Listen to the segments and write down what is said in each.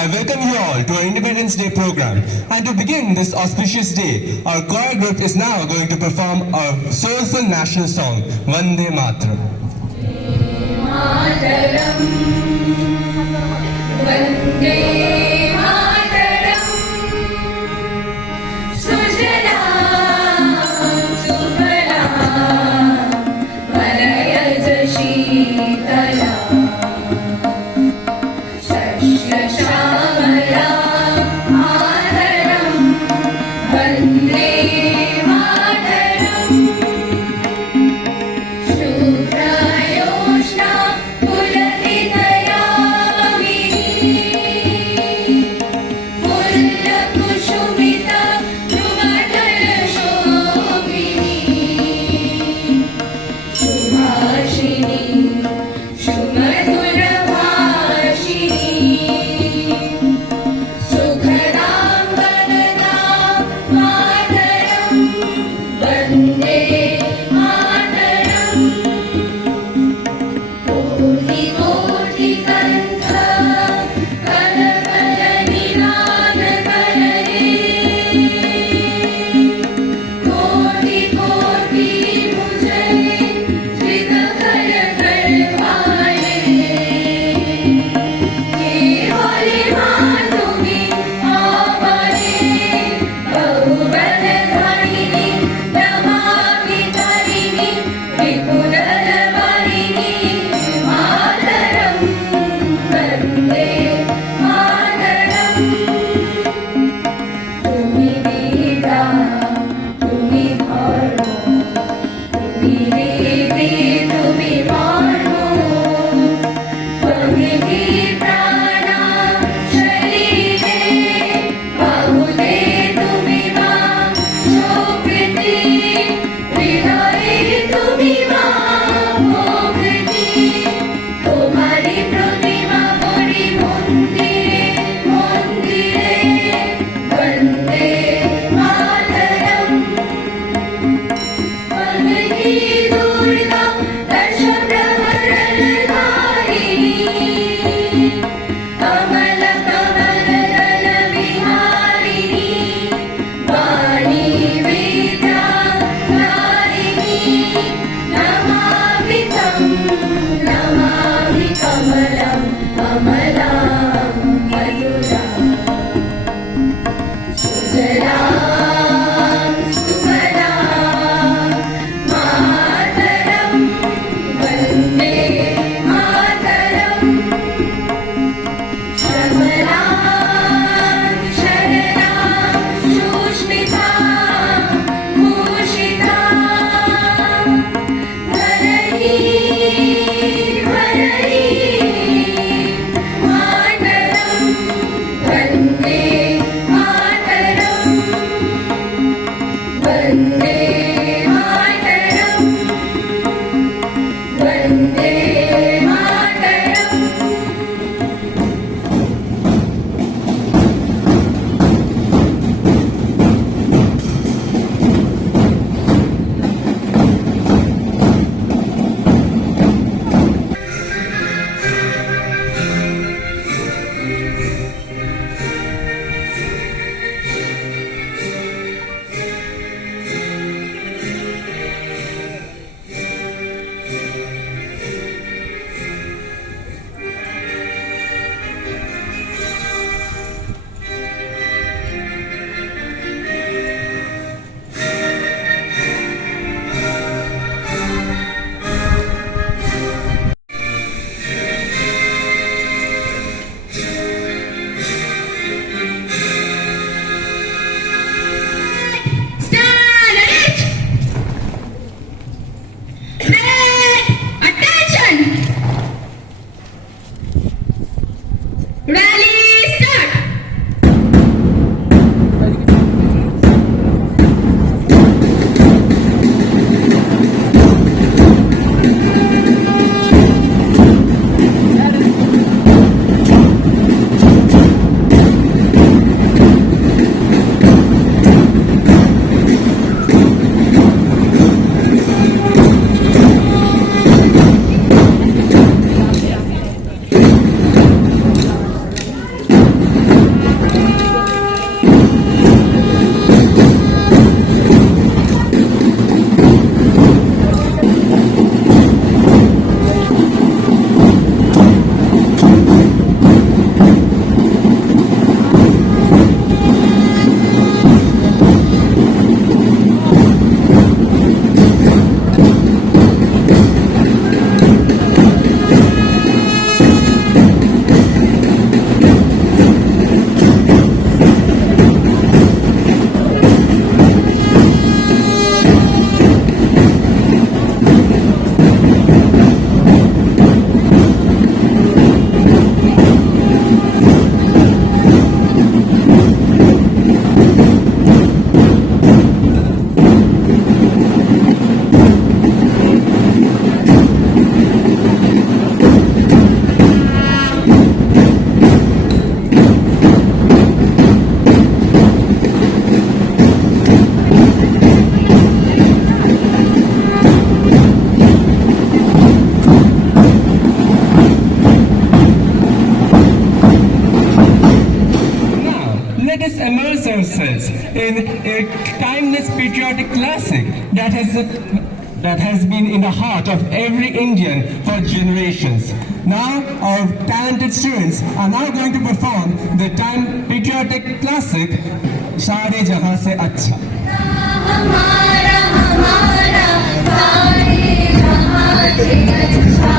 I welcome you all to our Independence Day program. And to begin this auspicious day, our choir group is now going to perform our soulful national song, Vande Mataram. Mataram, Vande Mataram, Sujalam, Sufalam, Malayaj Sheetalam, Shashya Shamalam, Mataram, Vande Mataram, Shubrayoshna ourselves in a timeless patriotic classic that has been in the heart of every Indian for generations. Now, our talented students are now going to perform the patriotic classic Saare Jahan Se Acha. हमारा हमारा सारे जहां से अच्छा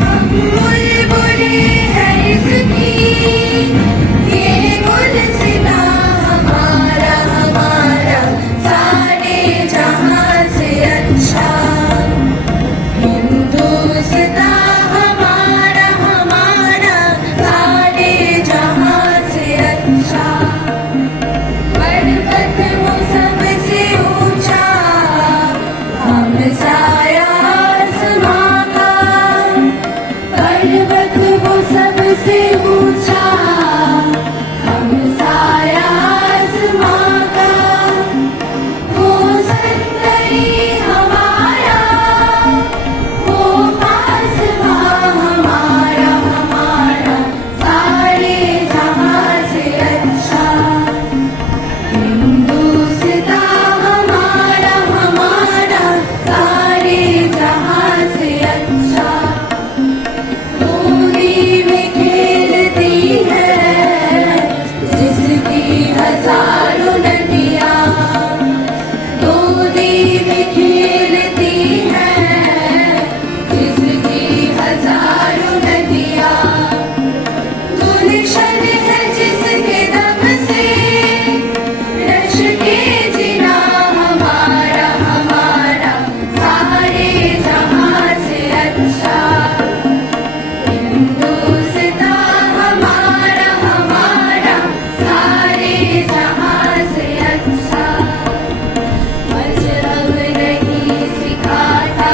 हम बुलबुलें हैं इसकी ये गुलसिता हमारा हमारा सारे जहां से अच्छा हिंदुस्तां हमारा हमारा सारे जहां से अच्छा पर्वत वो सबसे ऊंचा हम साया आसमां का पर्वत वो सबसे ऊंचा हम साया आसमां का वो सत्तरी हमारा वो आसमां हमारा हमारा सारे जहां से अच्छा हिंदुस्तां हमारा हमारा सारे जहां से अच्छा दूरी में खेलती है जिसकी हजारों नदियां दूरी में खेलती है जिसकी हजारों नदियां गुलशन है जिसके दम से रश के जिना हमारा हमारा सारे जहां से अच्छा हिंदुस्तां हमारा हमारा सारे जहां से अच्छा मजहब नहीं सिखाता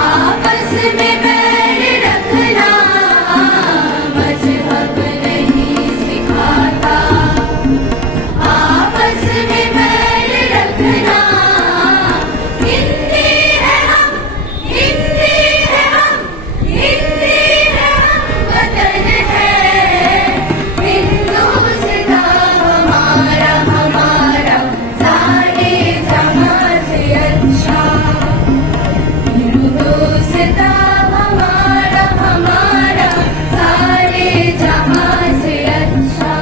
आपस में बैर रखना मजहब नहीं सिखाता आपस में बैर रखना हिंदी है हम हिंदी है हम हिंदी है हम वतन है हिंदुस्तां हमारा हमारा सारे जहां से अच्छा हिंदुस्तां हमारा हमारा सारे जहां से अच्छा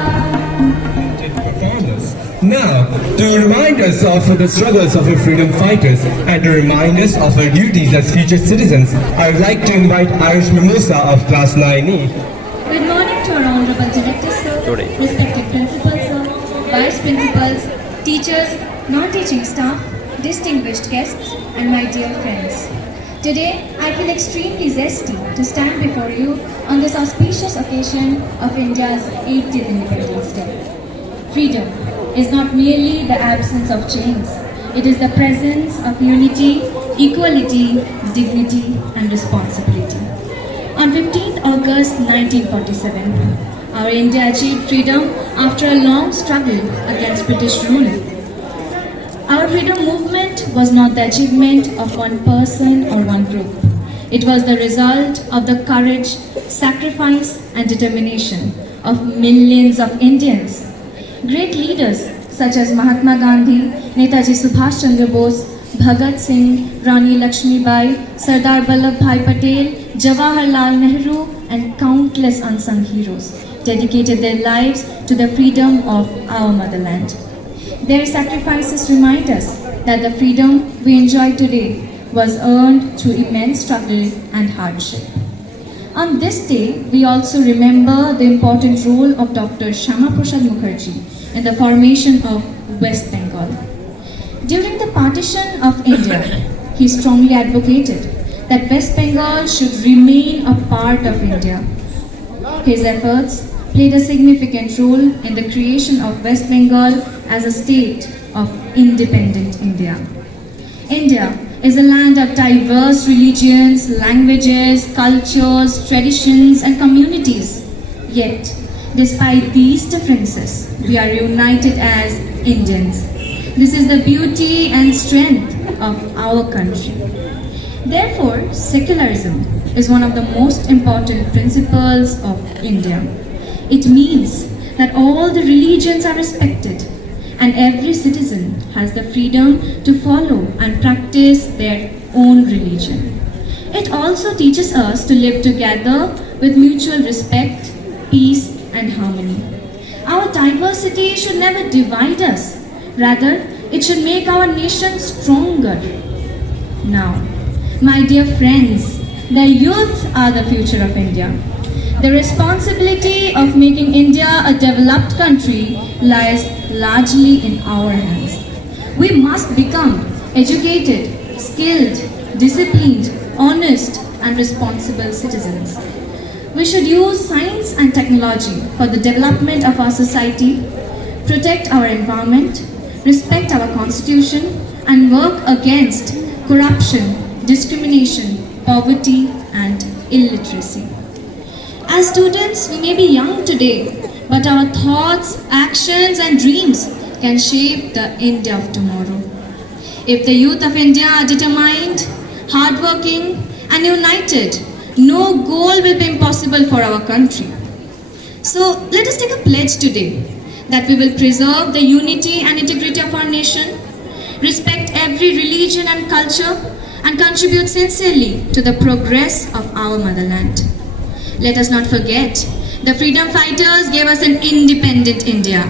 Performers. Now, to remind us of the struggles of our freedom fighters and to remind us of our duties as future citizens, I would like to invite Irish Mimosa of Class 9E. Good morning to our Honorable Director Sir, respected Principal Sir, Vice Principals, teachers, non-teaching staff, distinguished guests, and my dear friends. Today, I feel extremely zesty to stand before you on this auspicious occasion of India's 80th Independence Day. Freedom is not merely the absence of chains. It is the presence of unity, equality, dignity, and responsibility. On 15th August 1947, our India achieved freedom after a long struggle against British rule. Our freedom movement was not the achievement of one person or one group. It was the result of the courage, sacrifice, and determination of millions of Indians. Great leaders such as Mahatma Gandhi, Netaji Subhash Chandra Bose, Bhagat Singh, Rani Lakshmi Bai, Sardar Vallabhbhai Patel, Jawaharlal Nehru, and countless unsung heroes dedicated their lives to the freedom of our motherland. Their sacrifices remind us that the freedom we enjoy today was earned through immense struggle and hardship. On this day, we also remember the important role of Dr. Shyama Prasad Mukherjee in the formation of West Bengal. During the partition of India, he strongly advocated that West Bengal should remain a part of India. His efforts played a significant role in the creation of West Bengal as a state of independent India. India is a land of diverse religions, languages, cultures, traditions, and communities. Yet, despite these differences, we are united as Indians. This is the beauty and strength of our country. Therefore, secularism is one of the most important principles of India. It means that all the religions are respected and every citizen has the freedom to follow and practice their own religion. It also teaches us to live together with mutual respect, peace, and harmony. Our diversity should never divide us, rather, it should make our nation stronger. Now, my dear friends, the youth are the future of India. The responsibility of making India a developed country lies largely in our hands. We must become educated, skilled, disciplined, honest, and responsible citizens. We should use science and technology for the development of our society, protect our environment, respect our constitution, and work against corruption, discrimination, poverty, and illiteracy. As students, we may be young today, but our thoughts, actions, and dreams can shape the India of tomorrow. If the youth of India are determined, hardworking, and united, no goal will be impossible for our country. So let us take a pledge today that we will preserve the unity and integrity of our nation, respect every religion and culture, and contribute sincerely to the progress of our motherland. Let us not forget, the freedom fighters gave us an independent India.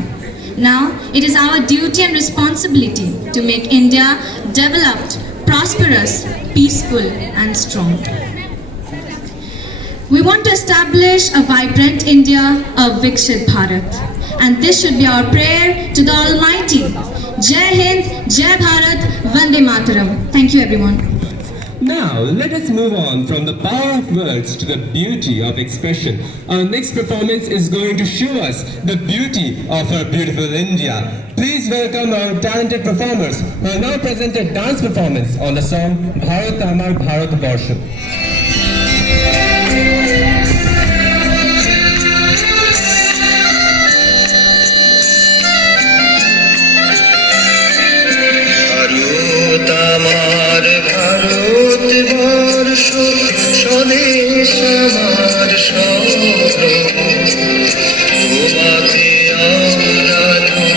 Now, it is our duty and responsibility to make India developed, prosperous, peaceful, and strong. We want to establish a vibrant India, a Viksit Bharat. And this should be our prayer to the Almighty. Jai Hind, Jai Bharat, Vande Mataram. Thank you, everyone. Now, let us move on from the power of words to the beauty of expression. Our next performance is going to show us the beauty of our beautiful India. Please welcome our talented performers who will now present a dance performance on the song Bharat Amar Bharat Varsha. Bharat আমার ভারতবর্ষ স্বদেশ আমার স্বপ্ন তোমাকে আমরা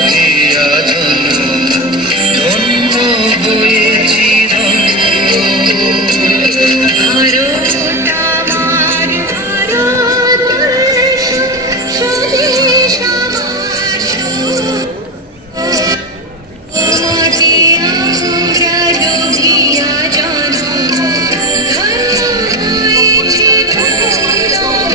Lucia জন্ম ধন্য হয়েছি ভারত আমার ভারতবর্ষ স্বদেশ আমার তোমাকে আমরা লোভিয়া জন্ম ধন্য হয়েছি ধন্য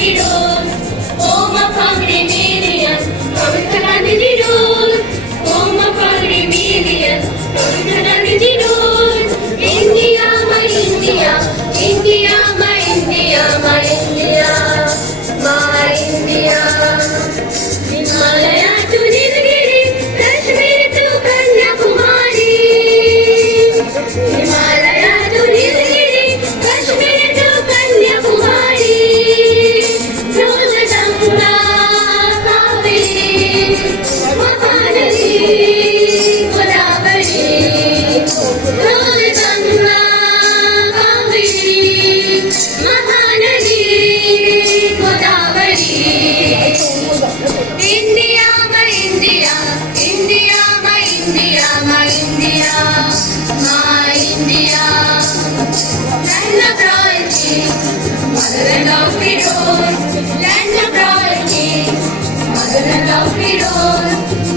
donkey rolls. Oh, my condominium, coming to Gandhiji rolls. Oh, my condominium, coming to Gandhiji rolls. India, my India, India, my India, my India, my India. Himalaya to Nilgiri, Kashmir to Kanyakumari. Himalaya to Nilgiri, Kashmir to Kanyakumari. Roll Ganga, Kaveri, Mahanadi, Godavari. Roll Ganga, Kaveri, Mahanadi, Godavari. India, my India, India, my India, my India, my India. Land of royalty, motherland of heroes. Land of royalty, motherland of heroes.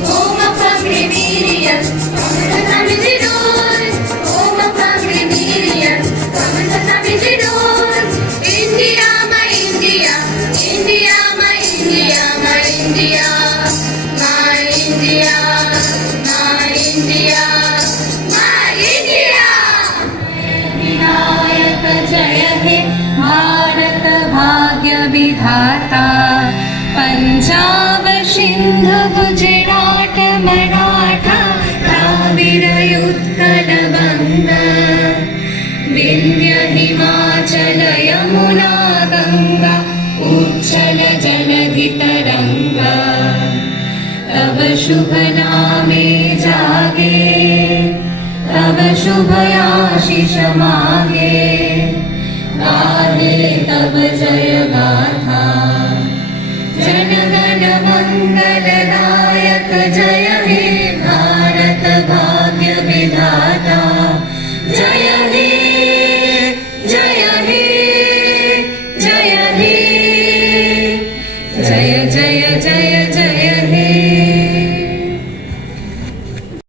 Home of agrarians, come to Gandhiji rolls. Home of agrarians, come to Gandhiji rolls. India, my India, India, my India, my India, my India, my India, my India. Vinayak जय हे भारत भाग्य विधाता पंजाब सिंध गुजरात मराठा द्राविड उत्कल बंगा विंध्य हिमाचल यमुना गंगा उच्चल जलधि तरंगा तब शुभ नामे जागे तब शुभ आशीष मागे गाहे तब जय गाथा जन गण मंगलदायक जय हे भारत भाग्य विधाता जय हे जय हे जय हे जय जय जय